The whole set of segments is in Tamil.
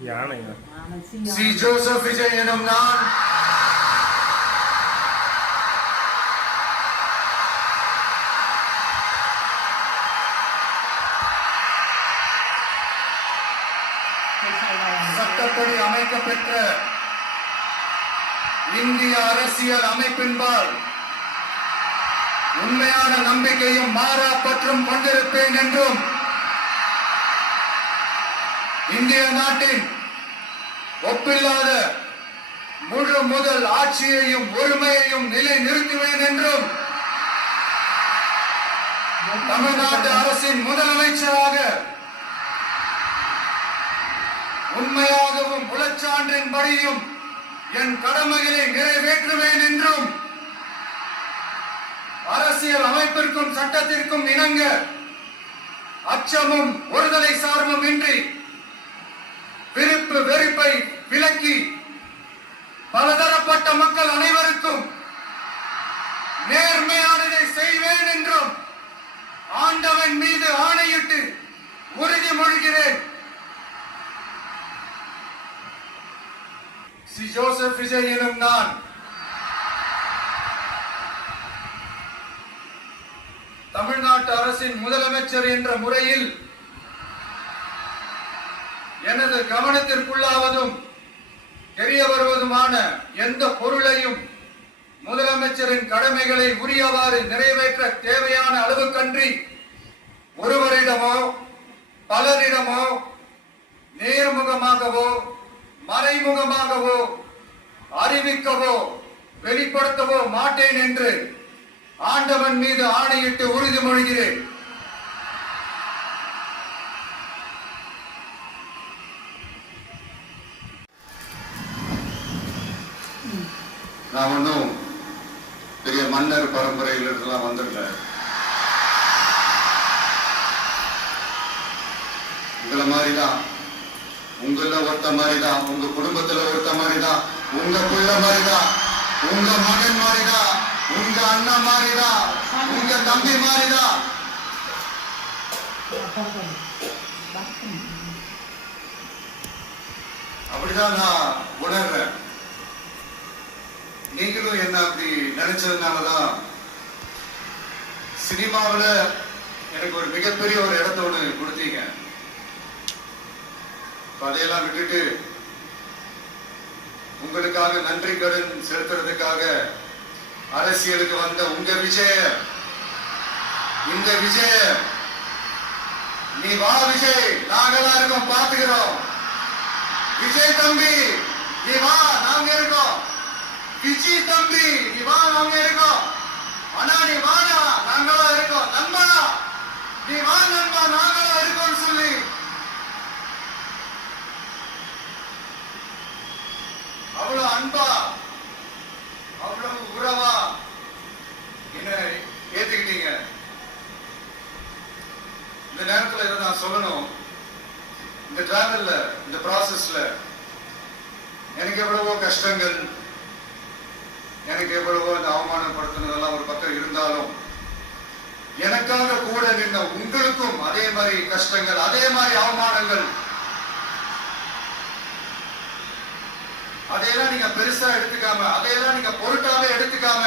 சி ஜோசப் விஜய் எனும் நான் சட்டப்படி அமைக்கப்பெற்ற இந்திய அரசியல் அமைப்பின்பால் உண்மையான நம்பிக்கையும் மாறா பற்றும் கொண்டிருப்பேன் என்றும் இந்திய நாட்டின் ஒப்பில்லாத முழு முதல் ஆட்சியையும் ஒருமையையும் நிலை நிறுத்துவேன் என்றும் தமிழ்நாட்டு அரசின் முதலமைச்சராக உண்மையாகவும் உளச்சான்றின்படியும் என் கடமைகளை நிறைவேற்றுவேன் என்றும் அரசியல் அமைப்பிற்கும் சட்டத்திற்கும் இணங்க அச்சமும் ஒருதலை சார்பும் இன்றி விருப்பு வெறுப்பை விலக்கி பலதரப்பட்ட மக்கள் அனைவருக்கும் நேர்மையானதை செய்வேன் என்றும் ஆண்டவன் மீது ஆணையிட்டு உறுதிமொழிகிறேன். சி ஜோசப் விஜய் எனும் நான் தமிழ்நாட்டு அரசின் முதலமைச்சர் என்ற முறையில் எனது கவனத்திற்குள்ளாவதும் தெரிய வருவதுமான எந்த பொருளையும் முதலமைச்சரின் கடமைகளை உரியவாறு நிறைவேற்ற தேவையான அளவுக்கன்றி ஒருவரிடமோ பலரிடமோ நேர்முகமாகவோ மறைமுகமாகவோ அறிவிக்கவோ வெளிப்படுத்தவோ மாட்டேன் என்று ஆண்டவன் மீது ஆணையிட்டு உறுதிமொழிகிறேன். நான் ஒன்றும் பெரிய மன்னர் பரம்பரையிலிருந்துலாம் வந்துடல. உங்களை மாதிரிதான், உங்கள ஒருத்த மாதிரிதான், உங்க குடும்பத்துல ஒருத்த மாதிரிதான், உங்க பிள்ளை மாதிரிதான், உங்க மகன் மாதிரிதான், உங்க அண்ணா மாதிரிதான், உங்க தம்பி மாதிரிதான். அப்படிதான் நான் உணர்றேன். நீங்களும் என்ன அப்படி நினைச்சதுனாலதான் சினிமாவில எனக்கு ஒரு மிகப்பெரிய ஒரு இடத்த ஒண்ணு கொடுத்தீங்க. அதையெல்லாம் விட்டுட்டு உங்களுக்காக நன்றி கடன் செலுத்துறதுக்காக அரசியலுக்கு வந்த உங்க விஜய, இந்த விஜய, நீ வா விஜய், நாங்கெல்லாம் இருக்கோம், பாத்துக்கிறோம். விஜய் தம்பி நீ வா, நாங்க இருக்கோம். விஜய் தம்பி நீ வா, நாங்க இருக்கோம். அண்ணா நீ வாடா, நாங்கெல்லாம் இருக்கோம். நண்பா நீ வா நண்பா, நாங்கெல்லாம் இருக்கோம் சொல்லி அவ்வளவு அன்பா, அவ்வளவு உறவா என்ன ஏத்துக்கிட்டீங்க. இந்த நேரத்துல இதை நான் சொல்லணும். இந்த டிராவல்ல, இந்த ப்ராசஸ்ல எனக்கு எவ்வளவோ கஷ்டங்கள், எனக்கு எவ்வளவோ இந்த அவமானப்படுத்தினதெல்லாம் ஒரு பக்கம் இருந்தாலும் எனக்காக கூட நின்ற உங்களுக்கும் அதே மாதிரி கஷ்டங்கள், அதே மாதிரி அவமானங்கள், அதையெல்லாம் நீங்க பெருசா எடுத்துக்காம, அதையெல்லாம் நீங்க பொருட்டாவே எடுத்துக்காம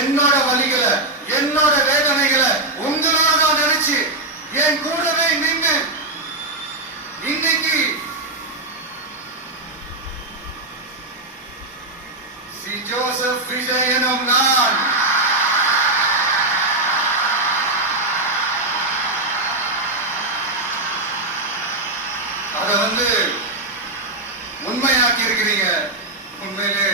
என்னோட வலிகளை, என்னோட வேதனைகளை உங்களோட தான் நினைச்சு என் கூடவே நின்று இன்னைக்கு சி ஜோசப் விஜய் எனும் நான் அதை உண்மையாக்கி இருக்கிறீங்க. உண்மையிலே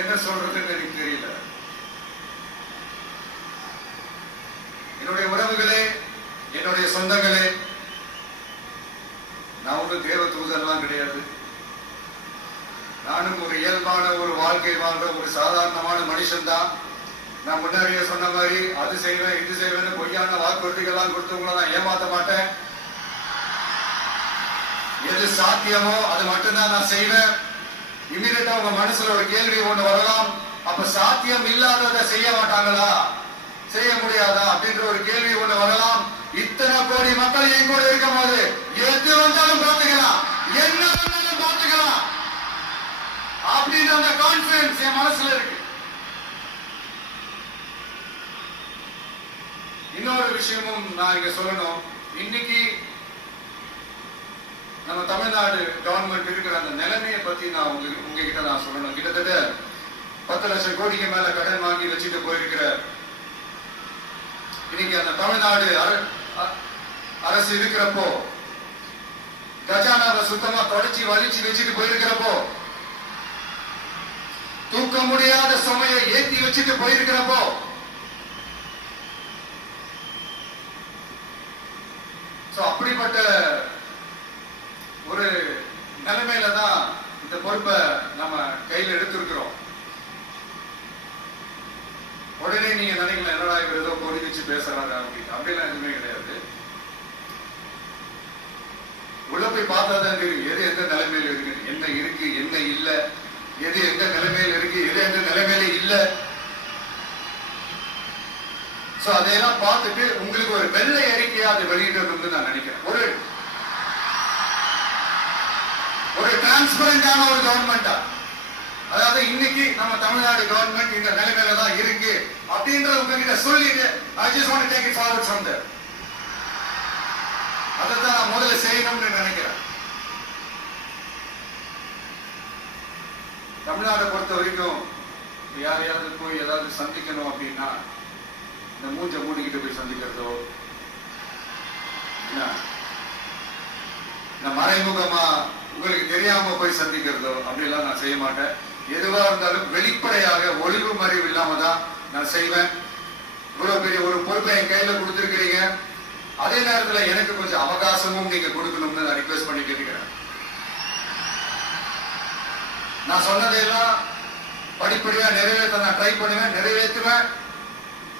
என்ன சொல்றதுன்னு எனக்கு தெரியல. என்னுடைய உறவுகளே, என்னுடைய சொந்தங்களே, நான் ஒரு தேவ தூதர்லாம் கிடையாது. நானும் ஒரு இயல்பான ஒரு வாழ்க்கை வாழ்ற ஒரு சாதாரணமான மனுஷன் தான். நான் முன்னாடியே சொன்ன மாதிரி அது செய்வேன் இது செய்வேன்னு பொய்யான வாக்குறுதிகள்லாம் கொடுத்தவங்கள நான் ஏமாத்த மாட்டேன். எது சாத்தியமோ அது மட்டும்தான் நான் செய்வேன். இமீடியட்டா உங்க மனசுல ஒரு கேள்வி ஒண்ணு வரலாம், அப்ப சாத்தியம் இல்லாததை செய்ய மாட்டாங்களா, செய்ய முடியாதா அப்படின்ற ஒரு கேள்வி ஒண்ணு வரலாம். இத்தனை கோடி மக்கள் என் கூட இருக்கும் போது எது வந்தாலும் பார்த்துக்க அந்த கான்பிடன்ஸ் என் மனசுல இருக்கு. இன்னொரு விஷயமும் நான் இங்க சொல்லணும். இன்னைக்கு நம்ம தமிழ்நாடு கவர்மெண்ட் இருக்கிற அந்த நிலைமையை பத்தி நான் உங்ககிட்ட நான் சொல்லணும். கிட்டத்தட்ட 10 லட்சம் கோடிக்கு மேல கடன் வாங்கி வச்சுட்டு போயிருக்கிற இன்னைக்கு அந்த தமிழ்நாடு அரசு இருக்கிறப்போ, கஜானாவை சுத்தமா தொடச்சி வலிச்சு வச்சுட்டு போயிருக்கிறப்போ, தூக்க முடியாத சுமையை ஏத்தி வச்சுட்டு போயிருக்கிறப்போ, அப்படிப்பட்ட ஒரு நிலைமையில தான் இந்த பொறுப்பை நம்ம கையில் எடுத்திருக்கிறோம். உடனே நீங்க நினைக்கலாம், என்னடா இவர் ஏதோ பொறி வச்சு பேசுறாரு அப்படின்னு. அப்படிலாம் எதுவுமே கிடையாது. உள்ள போய் பார்த்தாதான் தெரியும் எது எந்த நிலைமையில இருக்கு, என்ன இருக்கு என்ன இல்ல, எது எந்த நிலைமையில இருக்கு, எது எந்த நிலைமையில இல்ல. அதையெல்லாம் பார்த்துட்டு உங்களுக்கு ஒரு வெள்ளை அறிக்கையா அதை வெளியிடணும்னு நான் நினைக்கிறேன். ஒரு டிரான்ஸ்பரண்டான ஒரு கவர்மெண்டா, அதாவது இன்னைக்கு நம்ம தமிழ்நாடு கவர்மெண்ட் இந்த நிலைமையில தான் இருக்கு அப்படின்றத உங்ககிட்ட சொல்லிட்டு I just want to take it forward from there. அதைத்தான் நான் முதல்ல செய்யணும்னு நினைக்கிறேன். தமிழ்நாட்டை பொறுத்த வரைக்கும் யாரையாவது போய் ஏதாவது சந்திக்கணும் அப்படின்னா இந்த மூஞ்ச மூடிக்கிட்டு போய் சந்திக்கிறதோ, இந்த மறைமுகமா உங்களுக்கு தெரியாம போய் சந்திக்கிறதோ அப்படிலாம் நான் செய்ய மாட்டேன். எதுவா இருந்தாலும் வெளிப்படையாக ஒளிவு மறைவு இல்லாம தான் நான் செய்வேன். இவ்வளவு பெரிய ஒரு பொறுப்பை என் கையில கொடுத்திருக்கிறீங்க, அதே நேரத்தில் எனக்கு கொஞ்சம் அவகாசமும் நீங்க கொடுக்கணும்னு நான் ரிக்வெஸ்ட் பண்ணி கேட்டுக்கிறேன். நான் சொன்னதையெல்லாம் படிப்படியா நிறைவேற்ற நான் ட்ரை பண்ணுவேன், நிறைவேற்றுவேன்.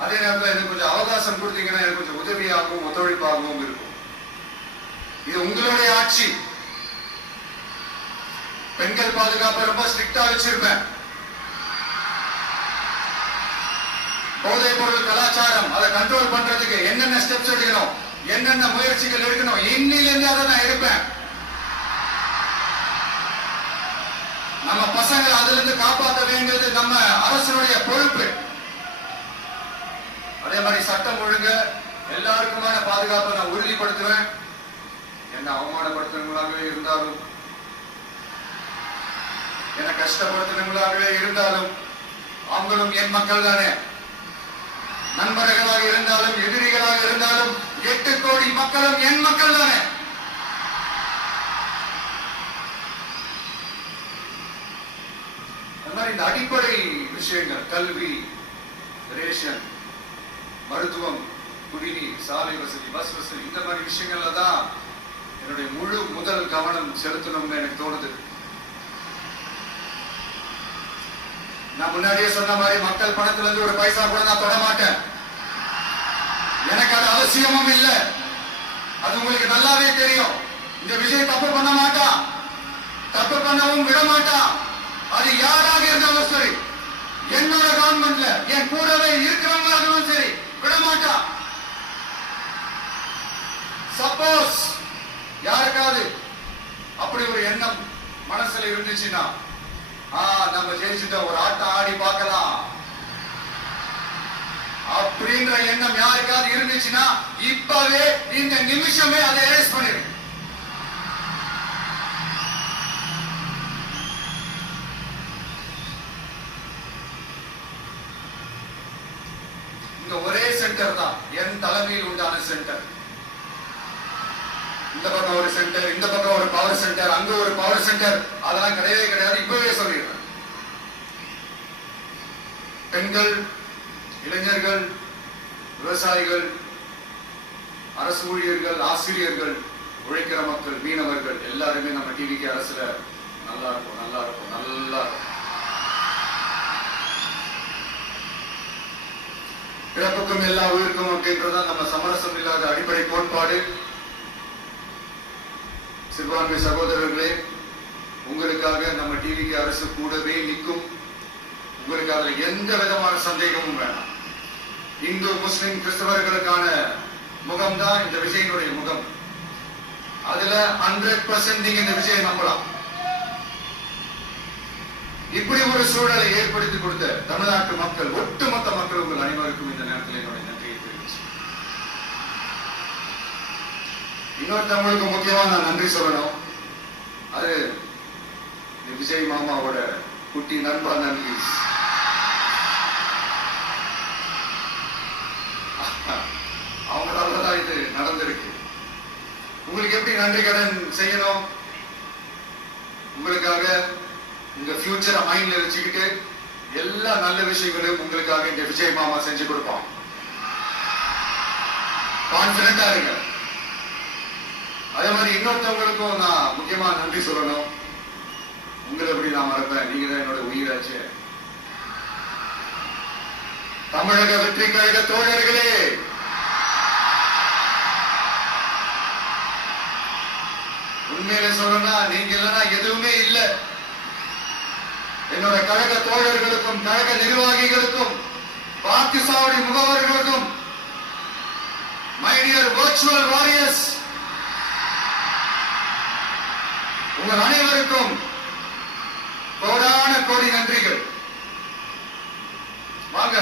அதே நேரத்தில் எனக்கு கொஞ்சம் அவகாசம் கொடுத்தீங்கன்னா எனக்கு கொஞ்சம் உதவியாகவும் ஒத்துழைப்பாகவும் இருக்கும். இது உங்களுடைய ஆட்சி. பெண்கள் பாதுகாப்பை ரொம்ப ஸ்ட்ரிக்டா வச்சிருப்பேன். போதைப் பொருள் கலாச்சாரம் அதை கண்ட்ரோல் பண்றதுக்கு என்னென்ன ஸ்டெப்ஸ் எடுக்கணும், என்னென்ன முயற்சிகள் எடுக்கணும், இன்னிலிருந்து அதை நான் எடுப்பேன். நம்ம பசங்களை அதுல இருந்து காப்பாற்ற வேண்டியது நம்ம அரசுடைய பொறுப்பு. அதே மாதிரி சட்டம் ஒழுங்கு எல்லாருக்குமான பாதுகாப்பை நான் உறுதிப்படுத்துவேன். என்ன அவமானப்படுத்துறவங்களாகவே இருந்தாலும், என்ன கஷ்டப்படுத்துறவங்களாகவே இருந்தாலும், அவங்களும் என் மக்கள் தானே. நண்பர்களாக இருந்தாலும் எதிரிகளாக இருந்தாலும் 8 கோடி மக்களும் என் மக்கள் தானே. இந்த அடிப்படை விஷயங்கள், கல்வி, ரேஷன், மருத்துவம், குடிநீர், சாலை வசதி, பஸ் வசதி, இந்த மாதிரி விஷயங்கள்ல தான் என்னுடைய முதல் கவனம் செலுத்தணும்னு எனக்கு தோணுது. நான் முன்னாடியே சொன்ன மாதிரி மக்கள் பணத்துல இருந்து ஒரு பைசா கூட நான் தொட மாட்டேன். எனக்கு அது அவசியமும் இல்லை. அது உங்களுக்கு நல்லாவே தெரியும். இந்த விஷயம் தப்பு பண்ண மாட்டான், தப்பு பண்ணவும் விட மாட்டான். அது யாராக இருந்தாலும் சரி, என்னோட கவர்மெண்ட்ல என் கூடவே இருக்கிறவங்களாகவும் சரி விட மாட்டான். சப்போஸ் யாருக்காவது அப்படி ஒரு எண்ணம் மனசுல இருந்துச்சுன்னா, நம்ம ஜெயிச்சுட்ட ஒரு ஆட்டம் ஆடி பார்க்கலாம் அப்படின்ற எண்ணம் யாருக்காவது இருந்துச்சுன்னா இப்பவே இந்த நிமிஷமே அதை எரேஸ் பண்ணிரு. இந்த ஒரே சென்டர் தான் என் தலைமையில் உண்டான சென்டர். இந்த பக்கம் ஒரு சென்டர், இந்த பக்கம் ஒரு பவர் சென்டர், அங்க ஒரு பவர் சென்டர், அதெல்லாம் கிடையவே கிடையாது. இப்பவே சொல்லிடுறேன். பெண்கள், இளைஞர்கள், விவசாயிகள், அரசு ஊழியர்கள், ஆசிரியர்கள், உழைக்கிற மக்கள், மீனவர்கள் எல்லாருமே நம்ம டிவிக்கு அரசுல நல்லா இருக்கும், நல்லா இருக்கும், நல்லா இருக்கும். பிறப்புக்கும் எல்லா உயிருக்கும் அப்படின்றதான் நம்ம சமரசம் இல்லாத அடிப்படை கோட்பாடு. சிறுபான்மை சகோதரர்களே, உங்களுக்காக நம்ம டிவிக்கு அரசு கூடவே நிற்கும். உங்களுக்கு அதுல எந்த விதமான சந்தேகமும் வேண்டாம். இந்து, முஸ்லிம், கிறிஸ்தவர்களுக்கான முகம் தான் இந்த விஜயனுடைய முகம். அதுல 100% நீங்க இந்த விஜயை நம்பலாம். இப்படி ஒரு சூழலை ஏற்படுத்தி கொடுத்த தமிழ்நாட்டு மக்கள், ஒட்டுமொத்த மக்கள், உங்கள் அனைவருக்கும் இந்த நேரத்தில் என்னுடைய நன்றியை தெரிவிச்சு. இன்னொருத்தவங்களுக்கு முக்கியமா நான் நன்றி சொல்லணும். அது விஜய் மாமாவோட குட்டி நண்பா நன்றி. அவங்களாலதான் இது நடந்திருக்கு. உங்களுக்கு எப்படி நன்றி கடன் செய்யணும்? உங்களுக்காக உங்க ஃபியூச்சரை மைண்ட்ல வச்சுக்கிட்டு எல்லா நல்ல விஷயங்களும் உங்களுக்காக இந்த விஜய் மாமா செஞ்சு கொடுப்பான். கான்பிடண்டா இருங்க. அதே மாதிரி இன்னொருத்தவங்களுக்கும் நான் முக்கியமா நன்றி சொல்லணும். உங்களை எப்படி நான் மறப்பேன்? நீங்க தான் என்னோட உயிராச்சு. தமிழக வெற்றி கழக தோழர்களே, உண்மையில சொல்லணும்னா நீங்க இல்லைன்னா எதுவுமே இல்லை. என்னோட கழக தோழர்களுக்கும் கழக நிர்வாகிகளுக்கும் வாக்குச்சாவடி முகவர்களுக்கும், மை டியர் வர்ச்சுவல் வாரியர்ஸ், உங்கள் அனைவருக்கும் கோடான கோடி நன்றிகள். வாங்க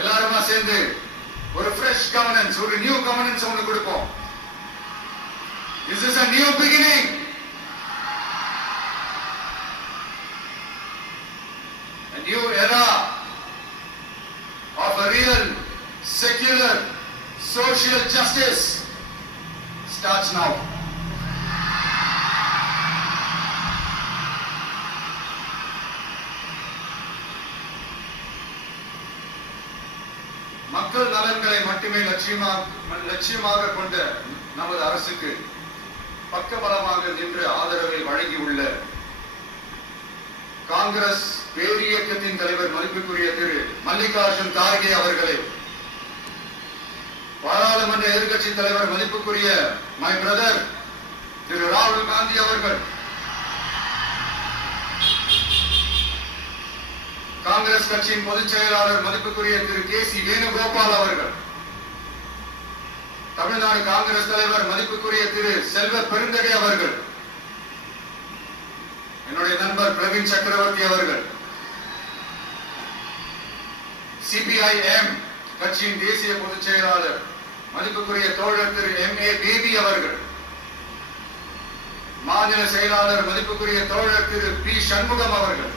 எல்லாருமா சேர்ந்து ஒரு ஃப்ரெஷ் கவர்னன்ஸ், ஒரு நியூ கவர்னன்ஸ் ஒன்று கொடுப்போம். This is a new beginning. A new era of a real, secular, social justice starts now. மக்கள் நலன்களை மட்டுமே லட்சியமாக கொண்ட நமது அரசுக்கு பக்கபலமாக நின்று ஆதரவை வழங்கியுள்ள காங்கிரஸ் பேரியக்கத்தின் தலைவர் மதிப்புக்குரிய திரு மல்லிகார்ஜுன் கார்கே அவர்களே, பாராளுமன்ற எதிர்க்கட்சி தலைவர் மதிப்புக்குரிய மை பிரதர் திரு ராகுல் காந்தி அவர்கள், காங்கிரஸ் கட்சியின் பொதுச் செயலாளர் மதிப்புக்குரிய திரு கே.சி. வேணுகோபால் அவர்கள், தமிழ்நாடு காங்கிரஸ் தலைவர் மதிப்புக்குரிய திரு செல்வ பெருந்தகை அவர்கள், என்னுடைய நண்பர் பிரவீன் சக்கரவர்த்தி அவர்கள், சிபிஐஎம் கட்சியின் தேசிய பொதுச் செயலாளர் மதிப்புக்குரிய தோழர் திரு M.A. பேபி அவர்கள், மாநில செயலாளர் மதிப்புக்குரிய தோழர் திரு பி. சண்முகம் அவர்கள்,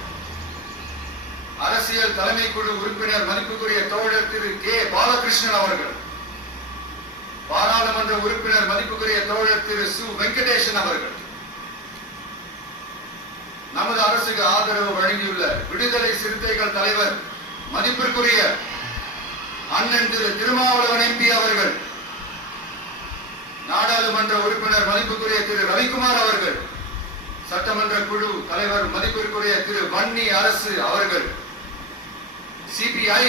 அரசியல் தலைமை குழு உறுப்பினர் மதிப்புக்குரிய தோழர் திரு கே. பாலகிருஷ்ணன் அவர்கள், பாராளுமன்ற உறுப்பினர் மதிப்புக்குரிய தோழர் திரு சு. வெங்கடேசன் அவர்கள், நமது அரசுக்கு ஆதரவு வழங்கியுள்ள விடுதலை சிறுத்தைகள் தலைவர் மதிப்பிற்குரிய அண்ணன் திரு திருமாவளவன் MP அவர்கள், நாடாளுமன்ற உறுப்பினர் மதிப்புக்குரிய திரு ரவிக்குமார் அவர்கள், சட்டமன்ற குழு தலைவர் மதிப்பிற்குரிய திரு வன்னி அரசு அவர்கள், சிபிஐ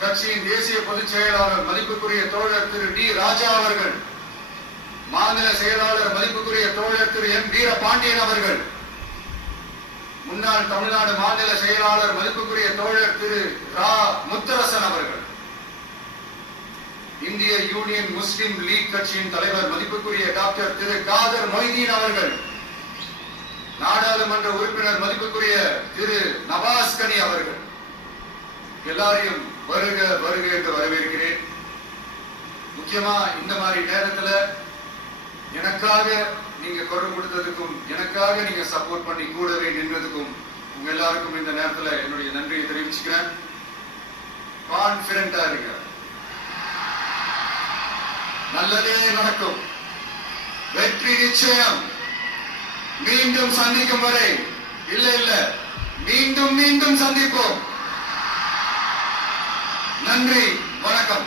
கட்சியின் தேசிய பொதுச் செயலாளர் மதிப்புக்குரிய தோழர் திரு டி. ராஜா அவர்கள், மாநில செயலாளர் மதிப்புக்குரிய தோழர் திரு எம். வீரபாண்டியன் அவர்கள், முன்னாள் தமிழ்நாடு மாநில செயலாளர் மதிப்புக்குரிய தோழர் திரு ரா. முத்தரசன் அவர்கள், இந்திய யூனியன் முஸ்லிம் லீக் கட்சியின் தலைவர் மதிப்புக்குரிய டாக்டர் திரு காதர் மொய்தீன் அவர்கள், நாடாளுமன்ற உறுப்பினர் மதிப்புக்குரிய திரு நவாஸ் கனி அவர்கள், எல்லாரையும் வருக வருக என்று வரவேற்கிறேன். முக்கியமா இந்த மாதிரி நேரத்துல எனக்காக நீங்க குரல் கொடுத்ததுக்கும், எனக்காக நீங்க சப்போர்ட் பண்ணி கூடவே நின்றதுக்கும் உங்க எல்லாருக்கும் இந்த நேரத்துல என்னுடைய நன்றியை தெரிவிச்சுக்கிறேன். கான்பிடண்டா இருங்க, நல்லதே நடக்கும், வெற்றி நிச்சயம். மீண்டும் சந்திக்கும் வரை, இல்ல மீண்டும் மீண்டும் சந்திப்போம். நன்றி, வணக்கம்.